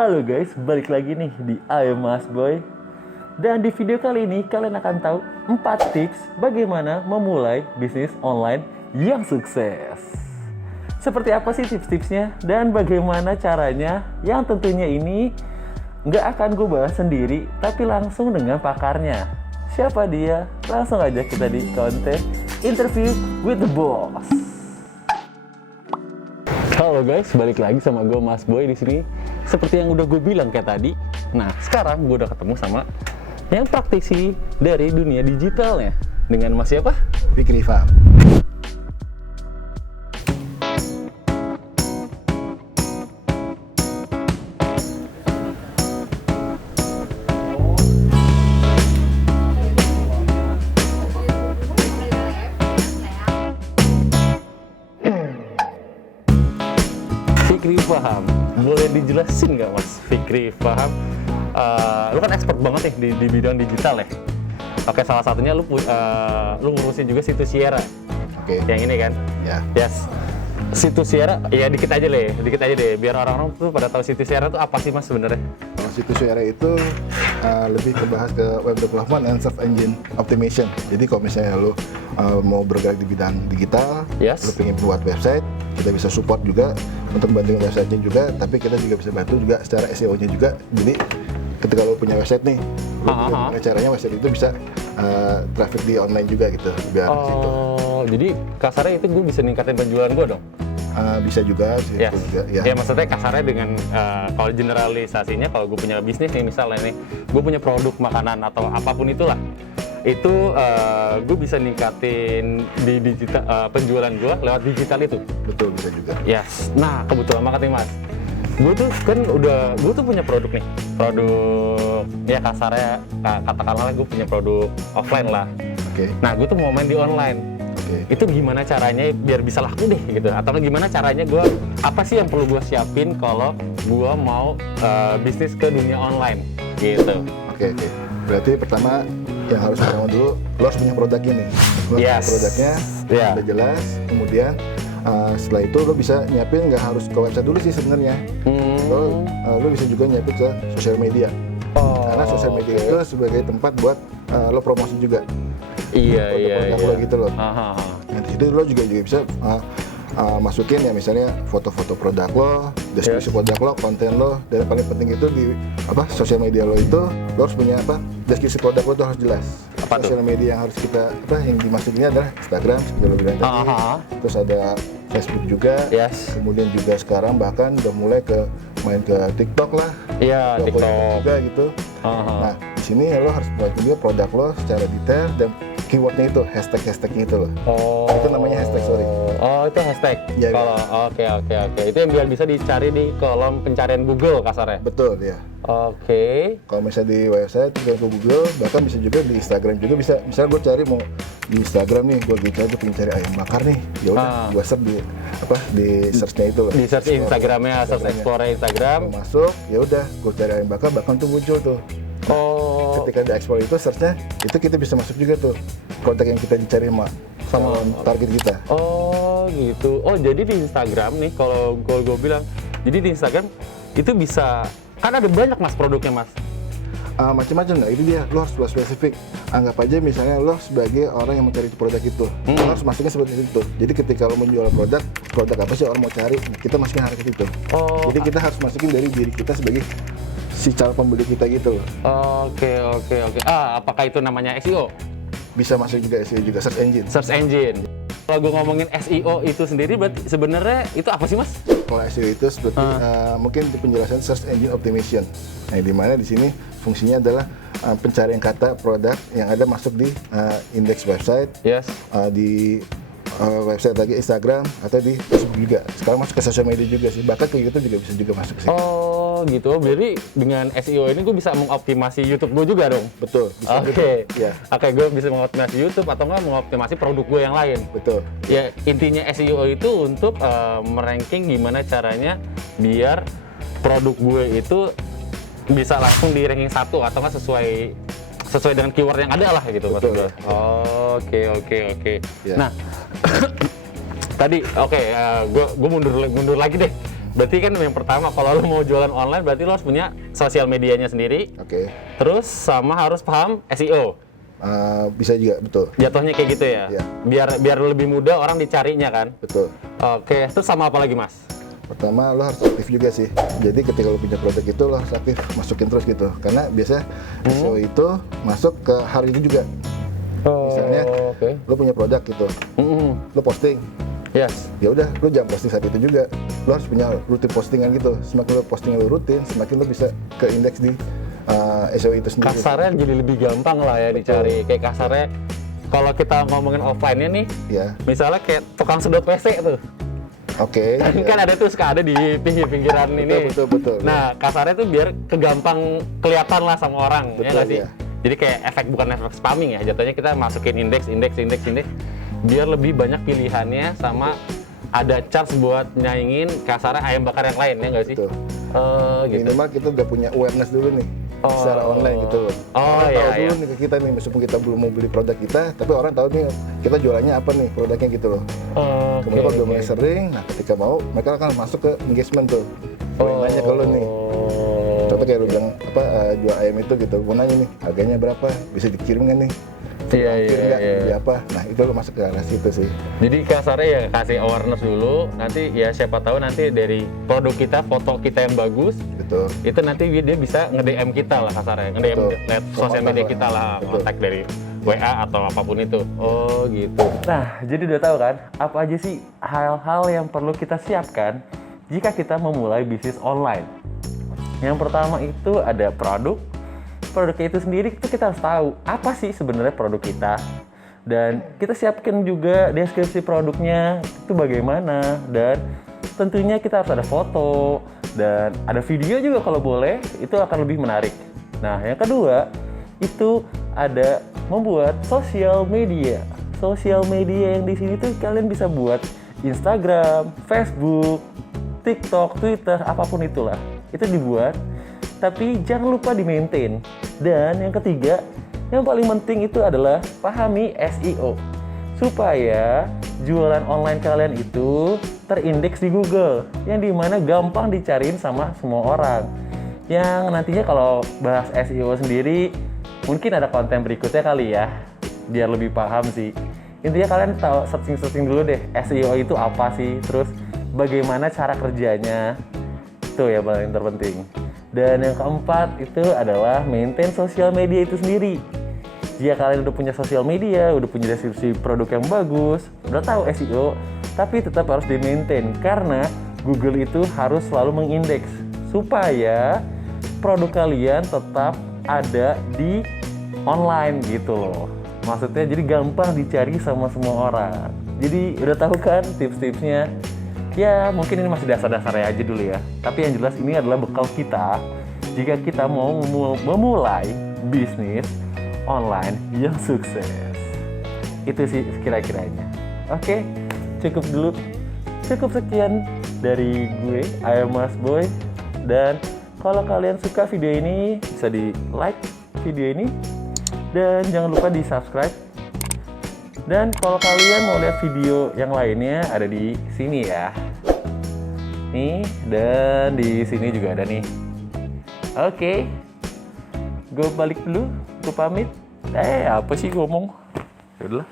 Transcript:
Halo guys, balik lagi nih di I Am Mas Boy. Dan di video kali ini kalian akan tahu 4 tips bagaimana memulai bisnis online yang sukses. Seperti apa sih tips-tipsnya dan bagaimana caranya, yang tentunya ini nggak akan gue bahas sendiri tapi langsung dengan pakarnya. Siapa dia? Langsung aja kita di konten Interview with the Boss. Halo guys, balik lagi sama gue Mas Boy di sini. Seperti yang udah gue bilang kayak tadi. Nah, sekarang gue udah ketemu sama yang praktisi dari dunia digitalnya dengan Mas siapa? Fikri Faham. Fikri Faham. Boleh dijelasin nggak Mas Fikri Faham? Lu kan expert banget nih di bidang digital ya. Oke, salah satunya lu ngurusin juga situs Sierra. Oke. Yang ini kan? Ya. Yes. Situs Sierra, ya dikit aja deh, biar orang-orang tuh pada tahu situs Sierra tuh apa sih Mas sebenarnya? Kalau situs Sierra itu lebih kebahas ke web development and search engine optimization. Jadi kalau misalnya lu mau bergerak di bidang digital, Yes. lu pengen buat website, kita bisa support juga untuk bantuin websitenya juga, tapi kita juga bisa bantu juga secara SEO-nya juga. Jadi ketika lu punya website nih, lu gimana caranya website itu bisa traffic di online juga gitu, biar di situ. Jadi kasarnya itu gue bisa ningkatin penjualan gue dong? Bisa juga, Yes. juga, ya. Ya maksudnya kasarnya dengan kalau generalisasinya, kalau gue punya bisnis nih misalnya nih, gue punya produk makanan atau apapun itulah, itu gue bisa ningkatin di digital penjualan gue lewat digital itu. Betul, bisa juga. Yes. Nah kebetulan banget nih Mas, gue tuh kan gue tuh punya produk nih, produk ya kasarnya katakanlah gue punya produk offline lah. Oke. Nah gue tuh mau main di online. Oke. Itu gimana caranya biar bisa laku deh gitu, atau gimana caranya gue, apa sih yang perlu gue siapin kalau gue mau bisnis ke dunia online gitu. Oke. Berarti pertama yang harus pertama dulu, lo harus punya produknya nih. Lo punya Yes. produknya, Yeah. udah jelas. Kemudian setelah itu lo bisa nyiapin, nggak harus ke website dulu sih sebenarnya. Lo bisa juga nyiapin ke sosial media. Karena sosial media itu sebagai tempat buat lo promosi juga. Iya. Produk-produk lo gitu loh. Aha. Nah, di situ lo juga bisa masukin ya misalnya foto-foto produk lo, deskripsi produk lo, konten lo, dan yang paling penting itu di sosial media lo itu lo harus punya deskripsi produk lo itu harus jelas. Apa tuh? Sosial media yang harus kita yang dimasukinnya adalah Instagram seperti lo bilang tadi. Terus ada Facebook juga. Yes. Kemudian juga sekarang bahkan udah mulai main ke TikTok lah. Iya, Ke TikTok. juga gitu. Nah, di sini lo harus buat juga produk lo secara detail dan keywordnya itu, hashtagnya itu loh. Itu namanya hashtag, sorry. Oh, itu hashtag. Iya, Kalau oke. Itu yang biar bisa dicari di kolom pencarian Google kasarnya. Betul ya. Oke. Kalau misalnya di website, tinggal ke Google, bahkan bisa juga di Instagram juga bisa. Misalnya gue cari mau di Instagram nih, gue pengen cari ayam bakar nih, ya udah, gue search di search-nya itu loh. Di search Instagramnya, search Explore Instagram. Gua masuk, ya udah, gue cari ayam bakar, bahkan tuh muncul tuh. Ketika di explore itu search-nya, itu kita bisa masuk juga tuh kontak yang kita dicari sama target kita. Oh gitu. Oh jadi di Instagram nih, kalau gue bilang, jadi di Instagram itu bisa, kan ada banyak Mas produknya Mas. Macam-macam nggak, itu dia, lo harus spesifik. Anggap aja misalnya lo sebagai orang yang mencari produk itu, lo harus masuknya seperti itu. Jadi ketika lo menjual produk apa sih orang mau cari, kita masukin harga itu. Jadi kita harus masukin dari diri kita sebagai si calon pembeli kita gitu loh. Oke. Apakah itu namanya SEO? Bisa masuk juga SEO juga, search engine. Search engine. Kalau gue ngomongin SEO itu sendiri, berarti sebenarnya itu apa sih Mas? Kalau SEO itu seperti mungkin di penjelasan search engine optimization. Nah, di mana di sini fungsinya adalah pencarian kata produk yang ada masuk di indeks website, Yes. di website lagi Instagram atau di Facebook juga. Sekarang masuk ke sosial media juga sih. Bahkan ke YouTube juga bisa juga masuk ke situ. Oh gitu. Jadi dengan SEO ini gue bisa mengoptimasi YouTube gue juga dong. Betul. Bisa Oke. gitu. Ya, Oke, gue bisa mengoptimasi YouTube atau nggak mengoptimasi produk gue yang lain. betul. Ya intinya SEO itu untuk meranking gimana caranya biar produk gue itu bisa langsung di ranking 1 atau nggak sesuai dengan keyword yang ada lah gitu maksud gue. Oke. Ya. Nah tadi gue mundur lagi deh. Berarti kan yang pertama kalau lo mau jualan online berarti lo harus punya sosial medianya sendiri. Oke. Terus sama harus paham SEO. Bisa juga, betul. Jatuhnya kayak gitu ya. Iya. Biar lebih mudah orang dicarinya kan. Betul. Oke, terus sama apa lagi Mas? Pertama lo harus aktif juga sih. Jadi ketika lo punya produk itu lo harus aktif masukin terus gitu. Karena biasa SEO itu masuk ke hari itu juga. Misalnya lo punya produk gitu, lo posting. Yes. Ya udah, lo jangan posting saat itu juga. Lo harus punya rutin postingan gitu. Semakin lo postingan lo rutin, semakin lo bisa ke indeks di SEO itu sendiri. Kasarnya jadi lebih gampang lah ya dicari. Kayak kasarnya kalau kita ngomongin offline-nya nih, Ya. misalnya kayak tukang sedot WC tuh. Oke. Kan ada tuh suka ada di pinggir-pinggiran ini. Betul. Nah, kasarnya tuh biar kegampang kelihatan lah sama orang, ya Betul, nggak sih? ya. Jadi kayak bukan efek spamming ya, jatuhnya kita masukin indeks, biar lebih banyak pilihannya sama ada chance buat nyaingin kasarnya ayam bakar yang lain, ya nggak sih? Betul. Gitu. Minimal kita udah punya awareness dulu nih secara online gitu loh. Oh, Orang iya, tahu iya. dulu nih ke kita nih, meskipun kita belum mau beli produk kita, tapi orang tahu nih kita jualannya apa nih produknya gitu loh. Kemudian kalau udah mulai sering, nah ketika mau mereka akan masuk ke engagement tuh. Mulai nanya ke lo nih. Contoh kayak lo bilang jual ayam itu gitu, mau nanya nih harganya berapa, bisa dikirim nggak nih? Iya, Ongkir nggak? iya. Beli apa? Nah itu lo masuk ke arah situ sih. Jadi kasarnya ya kasih awareness dulu, nanti ya siapa tahu nanti dari produk kita, foto kita yang bagus, Betul. itu nanti dia bisa nge-DM kita lah kasarnya, nge-DM Betul. lewat sosial media kita lah, Betul. kontak dari WA atau apapun itu. Oh gitu. Nah, jadi udah tahu kan, apa aja sih hal-hal yang perlu kita siapkan jika kita memulai bisnis online. Yang pertama itu ada produknya itu sendiri itu kita harus tahu apa sih sebenarnya produk kita, dan kita siapkan juga deskripsi produknya itu bagaimana, dan tentunya kita harus ada foto dan ada video juga kalau boleh, itu akan lebih menarik. Nah, yang kedua itu ada membuat sosial media yang di sini tuh kalian bisa buat Instagram, Facebook, TikTok, Twitter, apapun itulah itu dibuat. Tapi jangan lupa di-maintain. Dan yang ketiga, yang paling penting itu adalah pahami SEO. Supaya jualan online kalian itu terindeks di Google. Yang dimana gampang dicariin sama semua orang. Yang nantinya kalau bahas SEO sendiri, mungkin ada konten berikutnya kali ya. Biar lebih paham sih. Intinya kalian tahu searching dulu deh, SEO itu apa sih, terus bagaimana cara kerjanya. Itu ya paling terpenting. Dan yang keempat itu adalah maintain sosial media itu sendiri. Jika kalian udah punya sosial media, udah punya deskripsi produk yang bagus, udah tahu SEO, tapi tetap harus di-maintain karena Google itu harus selalu mengindeks supaya produk kalian tetap ada di online gitu loh. Maksudnya jadi gampang dicari sama semua orang. Jadi udah tahu kan tips-tipsnya? Ya mungkin ini masih dasar-dasarnya aja dulu ya. Tapi yang jelas ini adalah bekal kita jika kita mau memulai bisnis online yang sukses. Itu sih kira-kiranya. Oke, cukup dulu. Cukup sekian dari gue, I am Mas Boy. Dan kalau kalian suka video ini, bisa di like video ini. Dan jangan lupa di subscribe. Dan kalau kalian mau lihat video yang lainnya ada di sini ya. Nih, dan di sini juga ada nih. Oke. Gue balik dulu, gue pamit. Apa sih ngomong? Yaudah.